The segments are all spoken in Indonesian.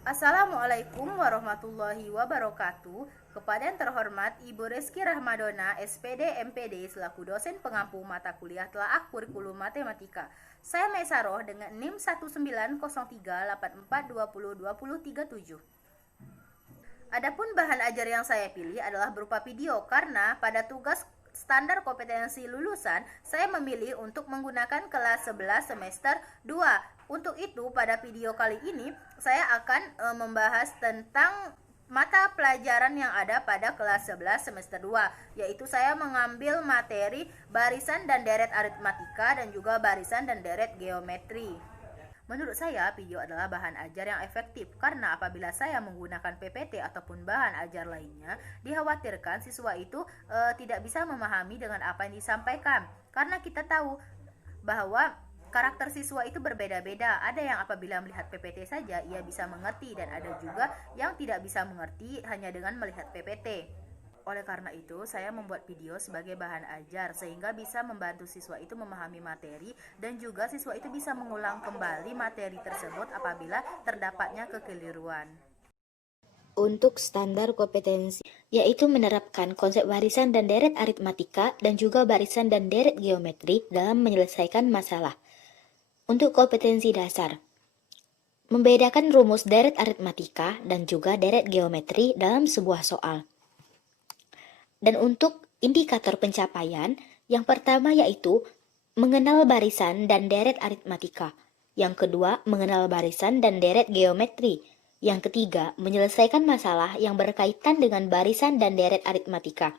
Assalamualaikum warahmatullahi wabarakatuh. Kepada yang terhormat Ibu Reski Rahmadona, SPD MPD selaku dosen pengampu mata kuliah telaah kurikulum matematika. Saya Maesaroh dengan NIM 19038420237. Adapun bahan ajar yang saya pilih adalah berupa video karena pada tugas standar kompetensi lulusan saya memilih untuk menggunakan kelas 11 semester 2. Untuk itu pada video kali ini saya akan membahas tentang mata pelajaran yang ada pada kelas 11 semester 2, yaitu saya mengambil materi barisan dan deret aritmatika dan juga barisan dan deret geometri. Menurut saya, video adalah bahan ajar yang efektif karena apabila saya menggunakan PPT ataupun bahan ajar lainnya, dikhawatirkan siswa itu tidak bisa memahami dengan apa yang disampaikan. Karena kita tahu bahwa karakter siswa itu berbeda-beda. Ada yang apabila melihat PPT saja ia bisa mengerti dan ada juga yang tidak bisa mengerti hanya dengan melihat PPT. Oleh karena itu, saya membuat video sebagai bahan ajar sehingga bisa membantu siswa itu memahami materi dan juga siswa itu bisa mengulang kembali materi tersebut apabila terdapatnya kekeliruan. Untuk standar kompetensi, yaitu menerapkan konsep barisan dan deret aritmatika dan juga barisan dan deret geometri dalam menyelesaikan masalah. Untuk kompetensi dasar, membedakan rumus deret aritmatika dan juga deret geometri dalam sebuah soal. Dan untuk indikator pencapaian, yang pertama yaitu mengenal barisan dan deret aritmatika. Yang kedua, mengenal barisan dan deret geometri. Yang ketiga, menyelesaikan masalah yang berkaitan dengan barisan dan deret aritmatika.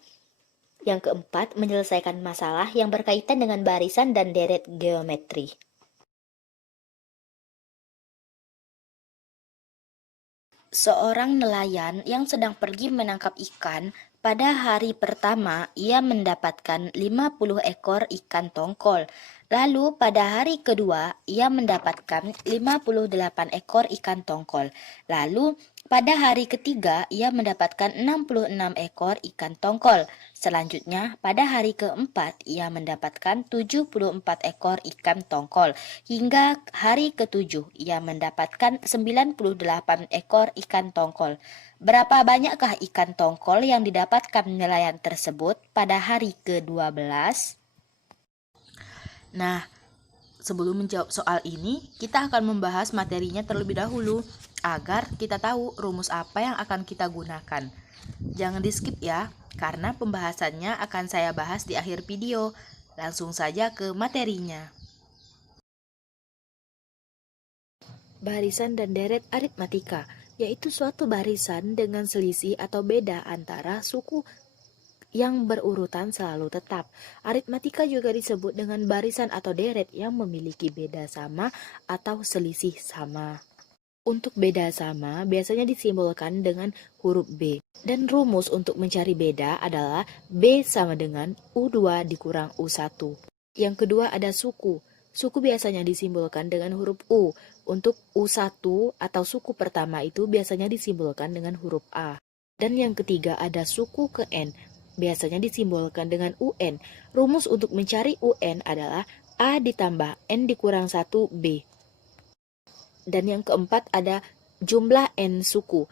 Yang keempat, menyelesaikan masalah yang berkaitan dengan barisan dan deret geometri. Seorang nelayan yang sedang pergi menangkap ikan, pada hari pertama ia mendapatkan 50 ekor ikan tongkol. Lalu pada hari kedua ia mendapatkan 58 ekor ikan tongkol. Lalu pada hari ketiga ia mendapatkan 66 ekor ikan tongkol. Selanjutnya pada hari keempat ia mendapatkan 74 ekor ikan tongkol. Hingga hari ketujuh ia mendapatkan 98 ekor ikan tongkol. Berapa banyakkah ikan tongkol yang didapatkan nelayan tersebut pada hari ke-12? Nah, sebelum menjawab soal ini, kita akan membahas materinya terlebih dahulu agar kita tahu rumus apa yang akan kita gunakan. Jangan di-skip ya, karena pembahasannya akan saya bahas di akhir video. Langsung saja ke materinya. Barisan dan deret aritmatika, yaitu suatu barisan dengan selisih atau beda antara suku yang berurutan selalu tetap. Aritmatika juga disebut dengan barisan atau deret yang memiliki beda sama atau selisih sama. Untuk beda sama biasanya disimbolkan dengan huruf B. Dan rumus untuk mencari beda adalah B sama dengan U2 dikurang U1. Yang kedua ada suku. Suku biasanya disimbolkan dengan huruf U. Untuk U1 atau suku pertama itu biasanya disimbolkan dengan huruf A. Dan yang ketiga ada suku ke N. Biasanya disimbolkan dengan UN. Rumus untuk mencari UN adalah A ditambah N dikurang 1 B. Dan yang keempat ada jumlah N suku.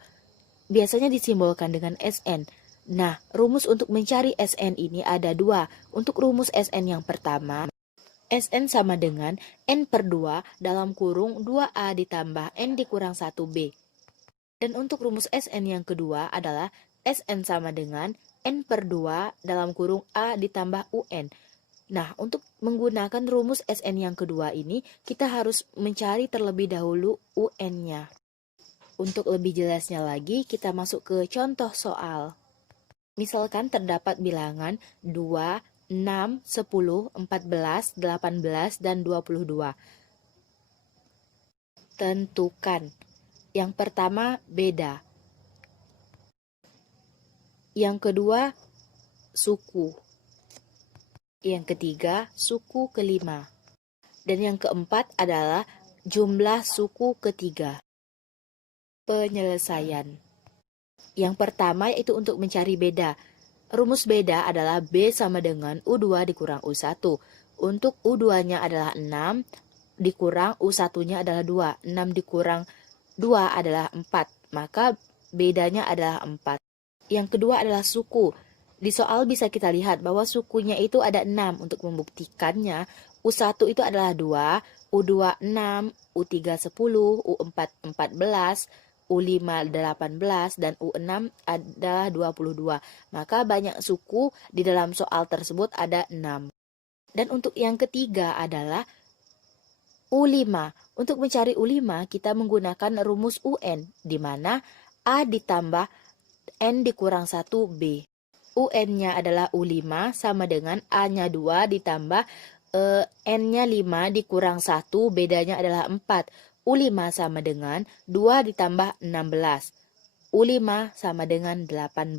Biasanya disimbolkan dengan SN. Nah, rumus untuk mencari SN ini ada dua. Untuk rumus SN yang pertama, SN sama dengan N per 2 dalam kurung 2A ditambah N dikurang 1B. Dan untuk rumus SN yang kedua adalah SN sama dengan N per 2 dalam kurung A ditambah UN. Nah, untuk menggunakan rumus SN yang kedua ini, kita harus mencari terlebih dahulu UN-nya. Untuk lebih jelasnya lagi, kita masuk ke contoh soal. Misalkan terdapat bilangan 2, 6, 10, 14, 18, dan 22. Tentukan. Yang pertama, beda. Yang kedua, suku. Yang ketiga, suku kelima. Dan yang keempat adalah jumlah suku ketiga. Penyelesaian. Yang pertama yaitu untuk mencari beda. Rumus beda adalah B sama dengan U2 dikurang U1. Untuk U2-nya adalah 6, dikurang U1-nya adalah 2. 6 dikurang 2 adalah 4, maka bedanya adalah 4. Yang kedua adalah suku. Di soal bisa kita lihat bahwa sukunya itu ada 6. Untuk membuktikannya, U1 itu adalah 2, U2 6, U3 10, U4 14, U5 18, dan U6 adalah 22. Maka banyak suku di dalam soal tersebut ada 6. Dan untuk yang ketiga adalah U5. Untuk mencari U5, kita menggunakan rumus UN, di mana A ditambah N dikurang 1B. UN-nya adalah U5 sama dengan A-nya 2 ditambah N-nya 5 dikurang 1, bedanya adalah 4. U5 sama dengan 2 ditambah 16. U5 sama dengan 18.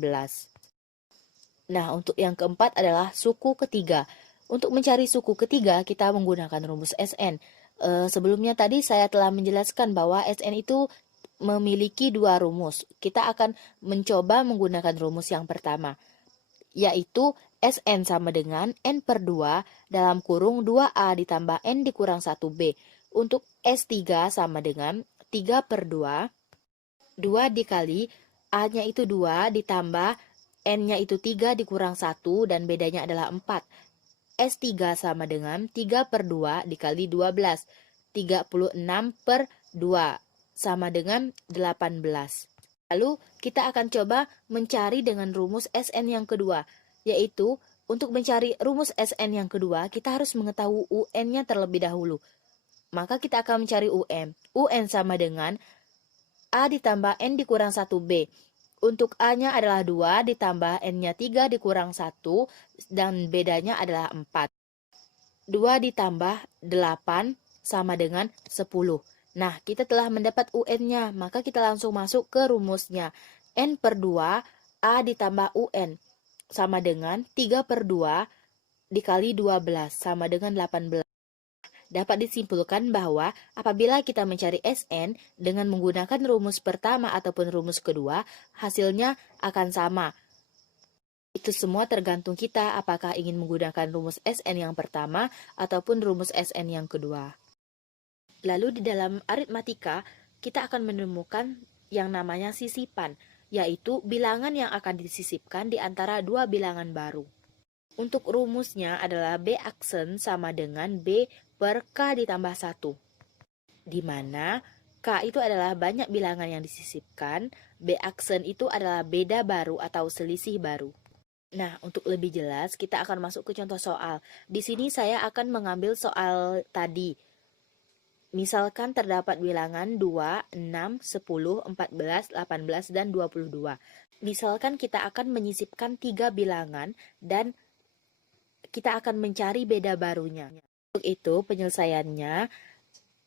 Nah, untuk yang keempat adalah suku ketiga. Untuk mencari suku ketiga, kita menggunakan rumus SN. Sebelumnya tadi saya telah menjelaskan bahwa SN itu memiliki 2 rumus. Kita akan mencoba menggunakan rumus yang pertama, yaitu SN sama dengan N per 2 dalam kurung 2A ditambah N dikurang 1B. Untuk S3 sama dengan 3 per 2, 2 dikali A-nya itu 2 ditambah N-nya itu 3 dikurang 1 dan bedanya adalah 4. S3 sama dengan 3 per 2 dikali 12. 36 per 2 sama dengan 18. Lalu kita akan coba mencari dengan rumus SN yang kedua, yaitu untuk mencari rumus SN yang kedua kita harus mengetahui UN-nya terlebih dahulu. Maka kita akan mencari UN. UN sama dengan A ditambah N dikurang 1B. Untuk A-nya adalah 2 ditambah N-nya 3 dikurang 1 dan bedanya adalah 4. 2 ditambah 8 sama dengan 10. Nah, kita telah mendapat UN-nya, maka kita langsung masuk ke rumusnya. N per 2 A ditambah UN sama dengan 3 per 2 dikali 12 sama dengan 18. Dapat disimpulkan bahwa apabila kita mencari SN dengan menggunakan rumus pertama ataupun rumus kedua, hasilnya akan sama. Itu semua tergantung kita apakah ingin menggunakan rumus SN yang pertama ataupun rumus SN yang kedua. Lalu di dalam aritmatika, kita akan menemukan yang namanya sisipan, yaitu bilangan yang akan disisipkan di antara dua bilangan baru. Untuk rumusnya adalah B aksen sama dengan B per K ditambah 1. Di mana K itu adalah banyak bilangan yang disisipkan, B aksen itu adalah beda baru atau selisih baru. Nah, untuk lebih jelas, kita akan masuk ke contoh soal. Di sini saya akan mengambil soal tadi. Misalkan terdapat bilangan 2, 6, 10, 14, 18, dan 22. Misalkan kita akan menyisipkan 3 bilangan dan kita akan mencari beda barunya. Untuk itu, penyelesaiannya,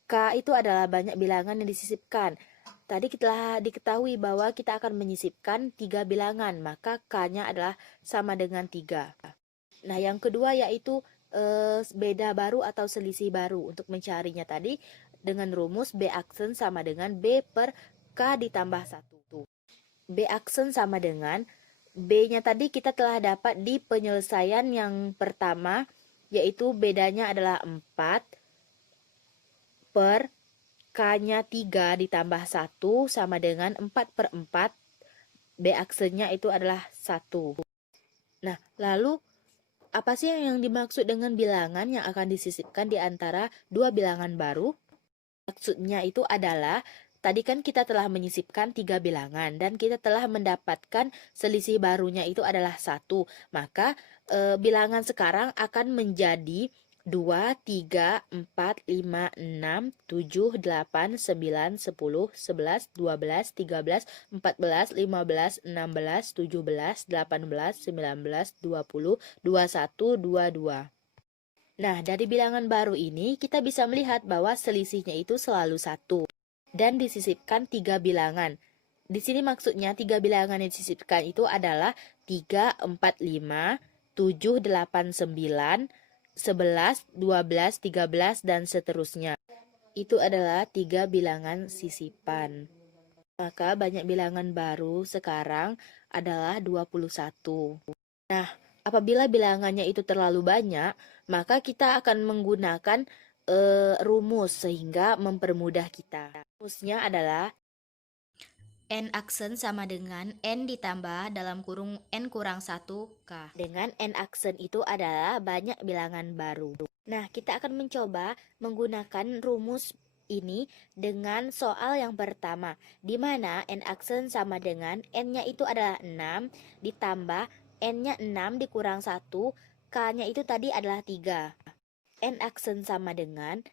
K itu adalah banyak bilangan yang disisipkan. Tadi kita diketahui bahwa kita akan menyisipkan 3 bilangan, maka K-nya adalah sama dengan 3. Nah, yang kedua yaitu beda baru atau selisih baru. Untuk mencarinya tadi dengan rumus B aksen sama dengan B per K ditambah 1. B aksen sama dengan B-nya tadi kita telah dapat di penyelesaian yang pertama, yaitu bedanya adalah 4 per K-nya 3 ditambah 1 sama dengan 4 per 4. B aksennya itu adalah 1. Nah, lalu apa sih yang dimaksud dengan bilangan yang akan disisipkan di antara dua bilangan baru? Maksudnya itu adalah tadi kan kita telah menyisipkan 3 bilangan dan kita telah mendapatkan selisih barunya itu adalah 1. Maka bilangan sekarang akan menjadi 2, 3, 4, 5, 6, 7, 8, 9, 10, 11, 12, 13, 14, 15, 16, 17, 18, 19, 20, 21, 22. Nah, dari bilangan baru ini kita bisa melihat bahwa selisihnya itu selalu 1. Dan disisipkan 3 bilangan. Di sini maksudnya 3 bilangan yang disisipkan itu adalah 3, 4, 5, 7, 8, 9, 11, 12, 13, dan seterusnya. Itu adalah 3 bilangan sisipan. Maka banyak bilangan baru sekarang adalah 21. Nah, apabila bilangannya itu terlalu banyak, maka kita akan menggunakan rumus sehingga mempermudah kita. Rumusnya adalah N aksen sama dengan N ditambah dalam kurung N kurang 1 K. Dengan N aksen itu adalah banyak bilangan baru. Nah, kita akan mencoba menggunakan rumus ini dengan soal yang pertama, di mana N aksen sama dengan N-nya itu adalah 6, ditambah N-nya 6 dikurang 1, K-nya itu tadi adalah 3. N aksen sama dengan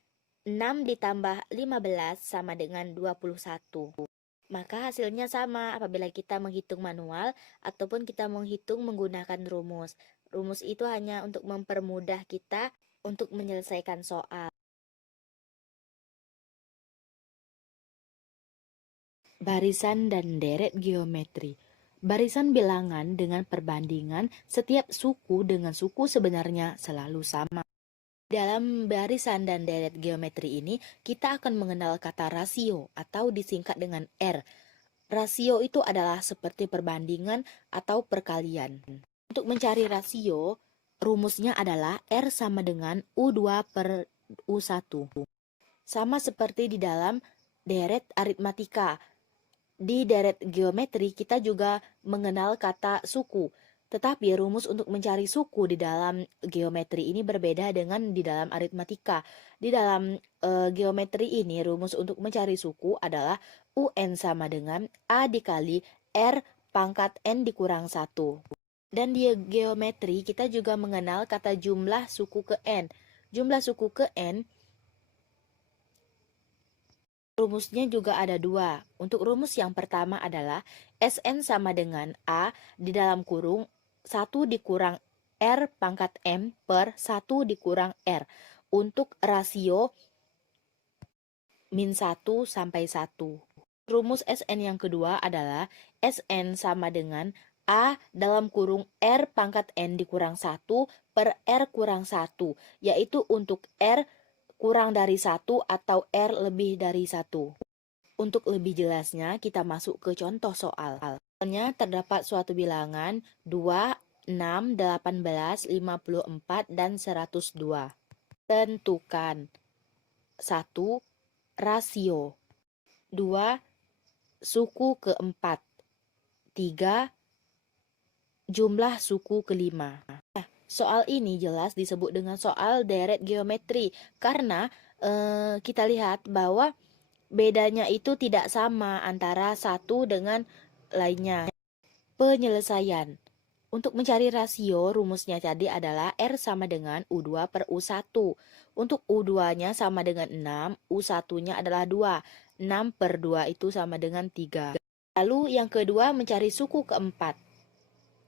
6 ditambah 15 sama dengan 21. Maka hasilnya sama apabila kita menghitung manual ataupun kita menghitung menggunakan rumus. Rumus itu hanya untuk mempermudah kita untuk menyelesaikan soal. Barisan dan deret geometri. Barisan bilangan dengan perbandingan setiap suku dengan suku sebenarnya selalu sama. Dalam barisan dan deret geometri ini, kita akan mengenal kata rasio atau disingkat dengan R. Rasio itu adalah seperti perbandingan atau perkalian. Untuk mencari rasio, rumusnya adalah R sama dengan U2 per U1. Sama seperti di dalam deret aritmatika. Di deret geometri, kita juga mengenal kata suku. Tetapi rumus untuk mencari suku di dalam geometri ini berbeda dengan di dalam aritmatika. Di dalam geometri ini, rumus untuk mencari suku adalah UN sama dengan A dikali R pangkat N dikurang 1. Dan di geometri, kita juga mengenal kata jumlah suku ke N. Jumlah suku ke N, rumusnya juga ada dua. Untuk rumus yang pertama adalah Sn sama dengan A di dalam kurung 1 dikurang R pangkat M per 1 dikurang R untuk rasio min 1 sampai 1. Rumus Sn yang kedua adalah Sn sama dengan A dalam kurung R pangkat N dikurang 1 per R kurang 1, yaitu untuk R kurang dari 1 atau R lebih dari 1. Untuk lebih jelasnya, kita masuk ke contoh soal. Misalnya terdapat suatu bilangan 2, 6, 18, 54, dan 102. Tentukan 1. Rasio 2. Suku keempat 3. Jumlah suku kelima. Soal ini jelas disebut dengan soal deret geometri karena kita lihat bahwa bedanya itu tidak sama antara satu dengan lainnya. Penyelesaian. Untuk mencari rasio, rumusnya tadi adalah R sama dengan U2 per U1. Untuk U2-nya sama dengan 6, U1-nya adalah 2. 6 per 2 itu sama dengan 3. Lalu yang kedua mencari suku keempat.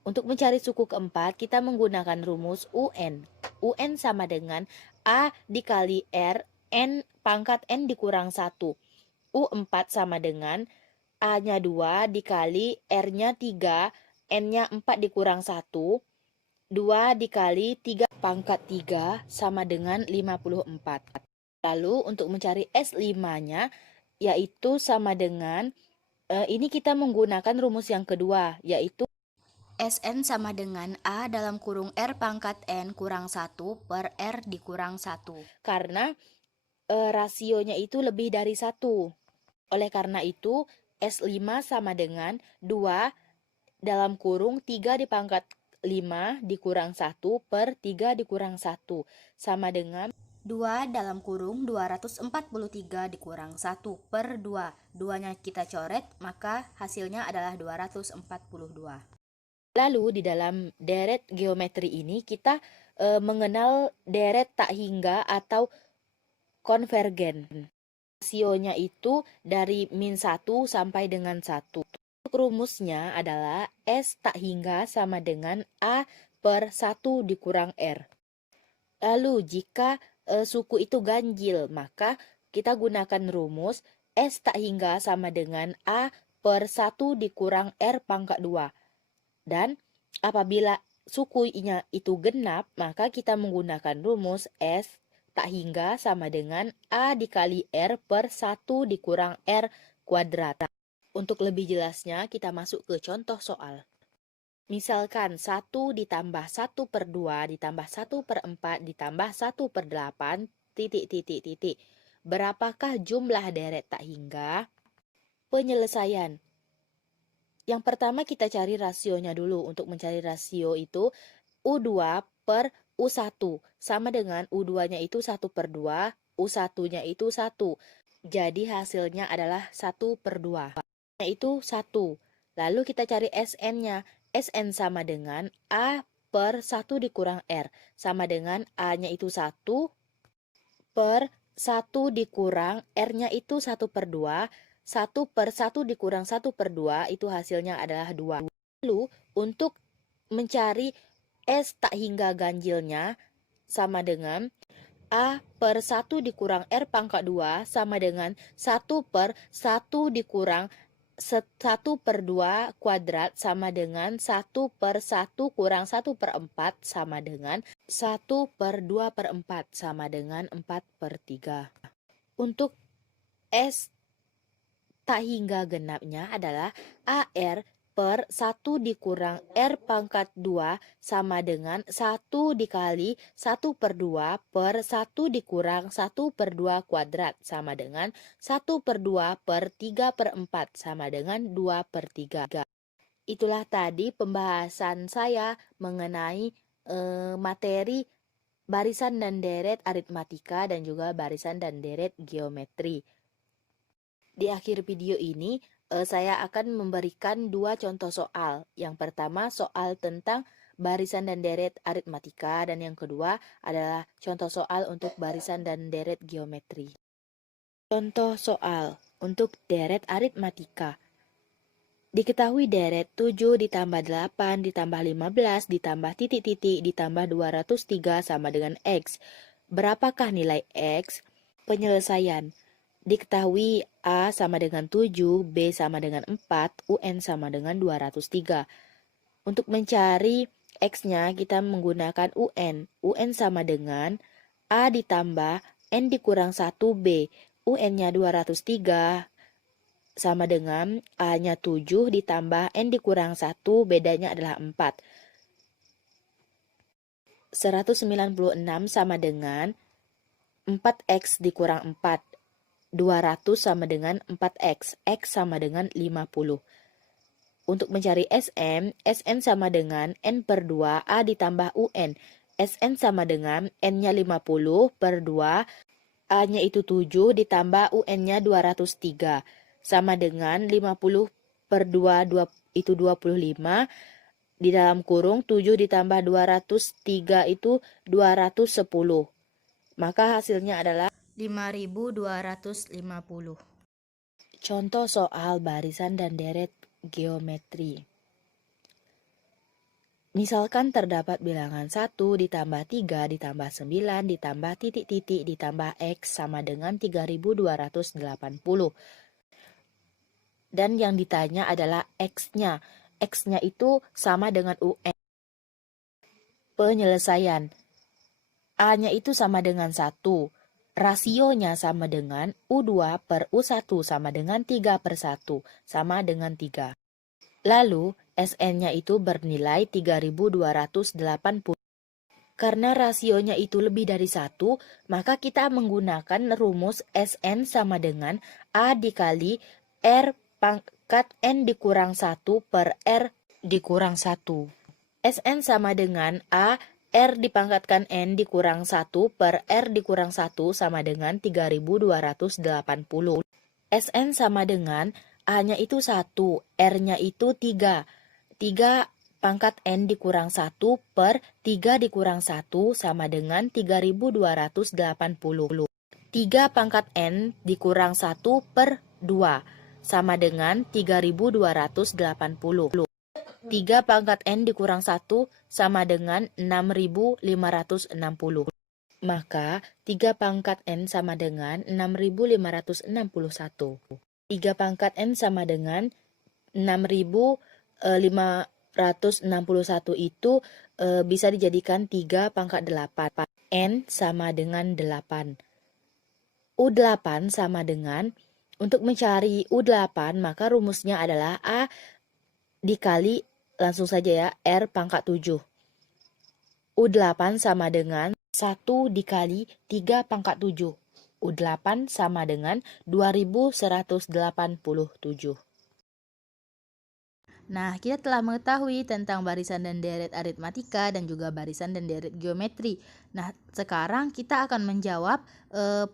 Untuk mencari suku keempat, kita menggunakan rumus UN. UN sama dengan A dikali R, N pangkat N dikurang 1. U4 sama dengan A-nya 2 dikali R-nya 3, N-nya 4 dikurang 1, 2 dikali 3 pangkat 3 sama dengan 54. Lalu untuk mencari S5-nya, yaitu sama dengan, ini kita menggunakan rumus yang kedua, yaitu Sn sama dengan A dalam kurung R pangkat N kurang 1 per R dikurang 1. Karena rasionya itu lebih dari 1. Oleh karena itu, S5 sama dengan 2 dalam kurung 3 dipangkat 5 dikurang 1 per 3 dikurang 1 sama dengan 2 dalam kurung 243 dikurang 1 per 2. 2-nya kita coret, maka hasilnya adalah 242. Lalu di dalam deret geometri ini kita mengenal deret tak hingga atau konvergen. Rasionya itu dari min 1 sampai dengan 1. Rumusnya adalah S tak hingga sama dengan A per 1 dikurang R. Lalu jika suku itu ganjil, maka kita gunakan rumus S tak hingga sama dengan A per 1 dikurang R pangkat 2. Dan apabila sukunya itu genap, maka kita menggunakan rumus S tak hingga sama dengan A dikali R per 1 dikurang R kuadrat. Untuk lebih jelasnya, kita masuk ke contoh soal. Misalkan 1 ditambah 1 per 2 ditambah 1 per 4 ditambah 1 per 8, titik. Berapakah jumlah deret tak hingga? Penyelesaian. Yang pertama kita cari rasionya dulu. Untuk mencari rasio itu U2 per U1 sama dengan U2-nya itu 1/2, U1-nya itu 1. Jadi hasilnya adalah 1/2. Itu 1. Lalu kita cari SN-nya. SN sama dengan A per 1 dikurang R. Sama dengan A-nya itu 1 per 1 dikurang R-nya itu 1/2. 1/1 dikurang 1/2 itu hasilnya adalah 2. Lalu untuk mencari S tak hingga ganjilnya sama dengan A per 1 dikurang R pangkat 2 sama dengan 1/1 dikurang 1/2 kuadrat sama dengan 1/1 kurang 1/4 sama dengan 1/2/4 sama dengan 4/3. Untuk S tak hingga genapnya adalah AR per 1 dikurang R pangkat 2 sama dengan 1 dikali 1/2 per 1 dikurang 1/2 kuadrat sama dengan 1/2 per 3/4 sama dengan 2/3. Itulah tadi pembahasan saya mengenai materi barisan dan deret aritmatika dan juga barisan dan deret geometri. Di akhir video ini, saya akan memberikan 2 contoh soal. Yang pertama soal tentang barisan dan deret aritmatika dan yang kedua adalah contoh soal untuk barisan dan deret geometri. Contoh soal untuk deret aritmatika. Diketahui deret 7 ditambah 8 ditambah 15 ditambah titik-titik ditambah 203 sama dengan X. Berapakah nilai X? Penyelesaian. Diketahui A sama dengan 7, B sama dengan 4, UN sama dengan 203. Untuk mencari X-nya kita menggunakan UN. UN sama dengan A ditambah N dikurang 1B. UN-nya 203 sama dengan A-nya 7 ditambah N dikurang 1, bedanya adalah 4. 196 sama dengan 4X dikurang 4. 200 sama dengan 4X. X sama dengan 50. Untuk mencari SN, SN sama dengan N/2 A ditambah UN. SN sama dengan N-nya 50 per 2, A-nya itu 7 ditambah UN-nya 203. Sama dengan 50 per 2, itu 25. Di dalam kurung 7 ditambah 203 itu 210. Maka hasilnya adalah 5.250. Contoh soal barisan dan deret geometri. Misalkan terdapat bilangan 1 ditambah 3 ditambah 9 ditambah titik-titik ditambah X sama dengan 3.280. Dan yang ditanya adalah X-nya. X-nya itu sama dengan UN. Penyelesaian. A-nya itu sama dengan 1. Rasionya sama dengan U2 per U1 sama dengan 3/1 sama dengan 3. Lalu SN-nya itu bernilai 3.280. Karena rasionya itu lebih dari 1, maka kita menggunakan rumus SN sama dengan A dikali R pangkat N dikurang 1 per R dikurang 1. SN sama dengan A R dipangkatkan N dikurang 1 per R dikurang 1 sama dengan 3.280. SN sama dengan A-nya itu 1, R-nya itu 3. 3 pangkat N dikurang 1 per 3 dikurang 1 sama dengan 3.280. 3 pangkat N dikurang 1 per 2 sama dengan 3.280. 3 pangkat N dikurang 1 sama dengan 6.560. Maka 3 pangkat N sama dengan 6.561. 3 pangkat N sama dengan 6.561 itu bisa dijadikan 3 pangkat 8. N sama dengan 8. U8 sama dengan, untuk mencari U8 maka rumusnya adalah A dikali langsung saja ya, R pangkat 7. U8 sama dengan 1 dikali 3 pangkat 7. U8 sama dengan 2187. Nah, kita telah mengetahui tentang barisan dan deret aritmatika dan juga barisan dan deret geometri. Nah, sekarang kita akan menjawab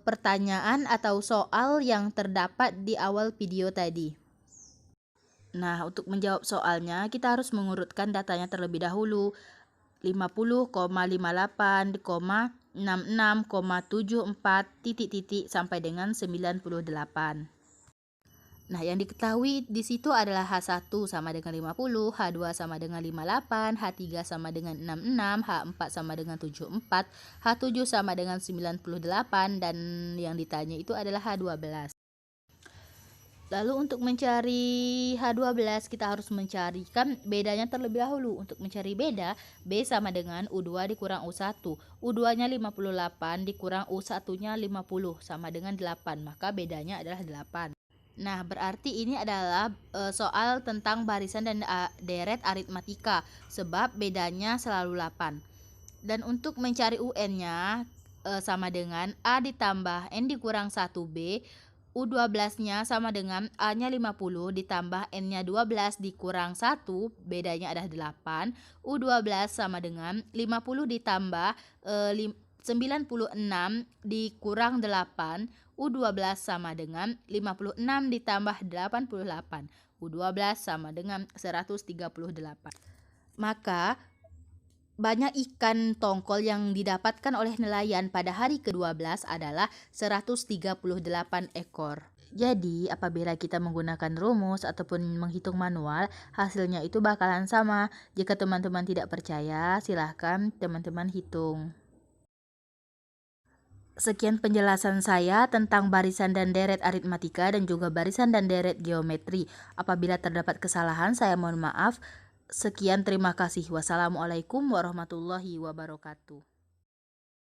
pertanyaan atau soal yang terdapat di awal video tadi. Nah, untuk menjawab soalnya, kita harus mengurutkan datanya terlebih dahulu. 50,58,66,74 titik-titik sampai dengan 98. Nah, yang diketahui di situ adalah H1 sama dengan 50, H2 sama dengan 58, H3 sama dengan 66, H4 sama dengan 74, H7 sama dengan 98, dan yang ditanya itu adalah H12. Lalu untuk mencari H12 kita harus mencarikan bedanya terlebih dahulu. Untuk mencari beda, B sama dengan U2 dikurang U1. U2-nya 58 dikurang U1-nya 50 sama dengan 8, maka bedanya adalah 8. Nah, berarti ini adalah soal tentang barisan dan deret aritmatika, sebab bedanya selalu 8. Dan untuk mencari UN-nya sama dengan A ditambah N dikurang 1B, U12-nya sama dengan A-nya 50 ditambah N-nya 12 dikurang 1, bedanya adalah 8. U12 sama dengan 50 ditambah 96 dikurang 8. U12 sama dengan 56 ditambah 88. U12 sama dengan 138. Maka banyak ikan tongkol yang didapatkan oleh nelayan pada hari ke-12 adalah 138 ekor. Jadi, apabila kita menggunakan rumus ataupun menghitung manual, hasilnya itu bakalan sama. Jika teman-teman tidak percaya, silahkan teman-teman hitung. Sekian penjelasan saya tentang barisan dan deret aritmatika dan juga barisan dan deret geometri. Apabila terdapat kesalahan, saya mohon maaf. Sekian, terima kasih. Wassalamualaikum warahmatullahi wabarakatuh.